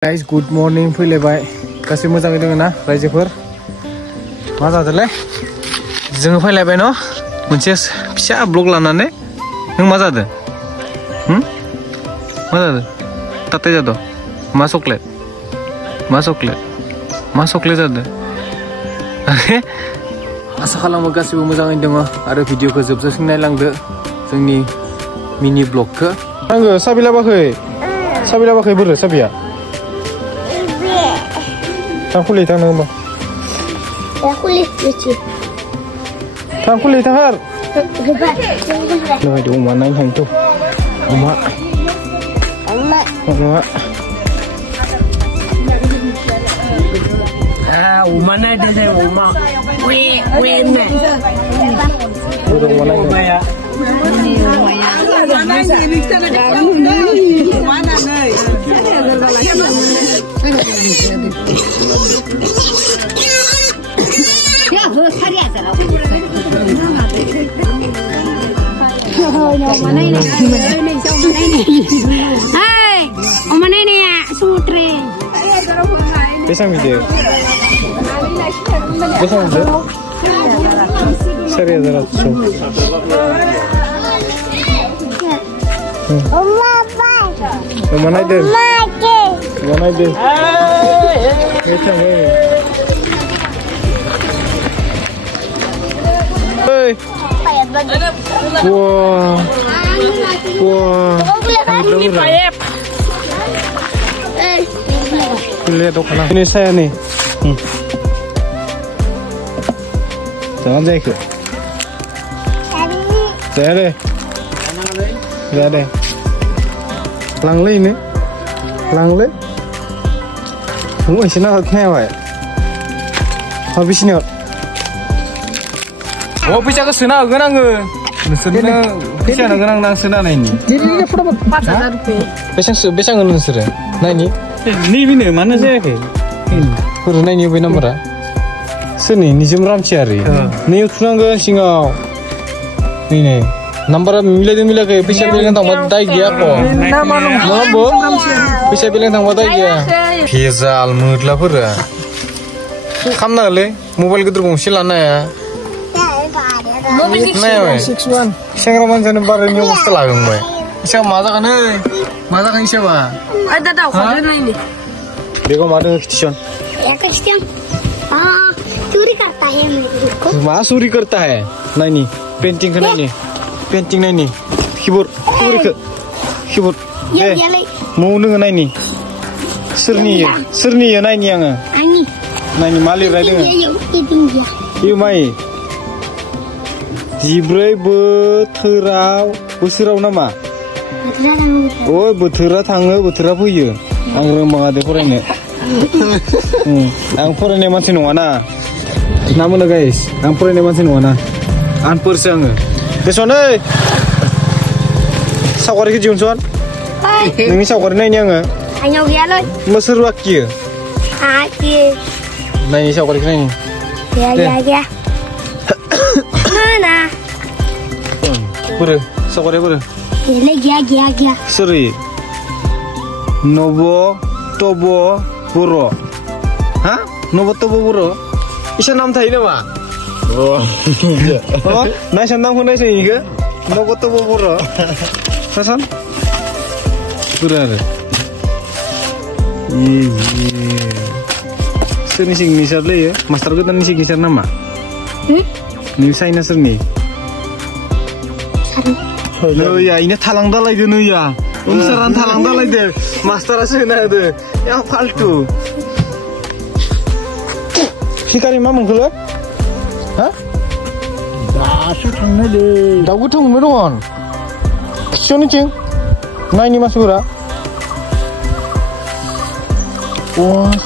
Guys, good morning फैलायबाय गासै मोजाङै दङ ना रायजोफोर मा जादोंलै जोङो फैलायबाय न मोनसे फिसा ब्लग लानानै नों मा जादों मा जादों ताते जादों मा चकलेट जादों आरे आसा खालामो गासैबो मोजाङैनो दङ आरो भिडिअखौ जोबजासिम नायलांदो जोंनि मिनि ब्लगखौ आङो साबि लाबाखै बोरो साबिया Tangkuli tang nama. Tangkuli lucu. Tangkuli tangar. Loh itu umah naik hang tu. Umah. Umah naik deh umah. We me. Udah umah naik. Ya. Hai, oma nenek sutre. Besang video. Besang video. Serius dah tu. Oma naik deh. Oma naik deh. Besang deh. Hey. Wah. Ini payep. Lihat dok lah. Ini saya nih. Jangan saya ikut. Saya deh. Saya deh. Langley ini. Langley. Kamu sini nak kenapa? Habis ni. Oh, bisa ke sana genang ke? Sana bisa nak genang nang sana ni. Ini berapa? 4,000 rupiah. Bisa ngelun sana. Nah ni. Ni bini mana saya ke? Kurang ni bini nombor. Sini ni jumram cari. Ni utusan ke singau. Ni. Nombor mila ke bisa bilang tentang badai dia apa? Nombor. Bisa bilang tentang badai dia. Pizza almud lah pura. Kamu nak le? Mobile kita gongsi lana ya. Nah, 61. Siapa orang macam baru ni mesti lagung boy. Siapa masak kan siapa? Ada tahu kalau ini. Dia kau masak kitchen. Ya kitchen. चोरी करता है मेरे को माँ चोरी करता है नहीं पेंटिंग का नहीं पेंटिंग नहीं कीबोर्ड ये ले mau neng नहीं serni ya नहीं आंगा ani नहीं मालिक राय dengan iya mai जिब्रै बोथोराव nama oh बोथोरा थाङो बोथोरा फैयो आं रोंबाङा दे फरायनो आं फरायनाय मानसि नङा ना नामोनो गाइस आं फरायनाय मानसि नङा ना आनफोरसो आङो बेसनै सावगारिखौ दिहुनसन नोंनि सावगारि नायनि आङो आंनाव गैयालै मोसोर वाकियो नायनि सावगारिखौ नायनि गैया mana बोरो सावगारिया बोरो गैया सोरै नब तब बर' हा नब तब बर' इसा नाम थायो नामा नायसान नामखौ नायसै इखो नब तब बर' नायसान बोरो आरो सोरनि सिगनेचार लैयो मास्टार गोदाननि सिगनेचार नामा नों साइना सोरनि नैया इनो थालांदालायदो नैया सारानो थालांदालायदो मास्टारासो होना होदो या फाल्टु फिकारि मा मोनखोलै हा दासो थांनो दे दाउ गोथां मोनबाय दङ खिस'निथिं नायनि मानसिफोरा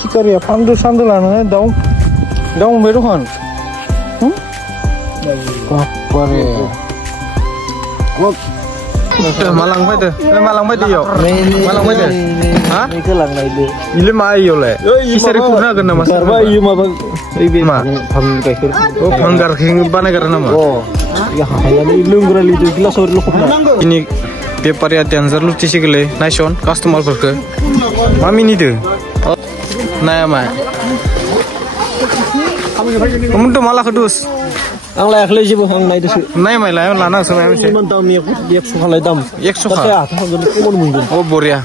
सिकारिया फानदो सानदो लानानै दाउ मोनबाय दङ बारे मालांबाय दे इयाव मालांबाय दे हा लांनाय दे इले मा इयावलाय इसारि खुरनो हागोन नामा सोरबा इयो माबा मा गाइखेर भांगारखौ बानायगारो नामा लोंग्रा लिदो गिलासाव लखबना ini बेपारिया डेन्जार लुटिसिगोलै नायसन कास्टमारफोरखौ मा मिनिदो Nah, mah. Kamu tuh malah kedus. Ang layak lagi sih ang naik desi. Nah, mah lah, lana sama macam. Cuman tahu miak suka lagi dam. Yak suka. Tapi ah, tahu jadi kumon mungkin. Oh, boria.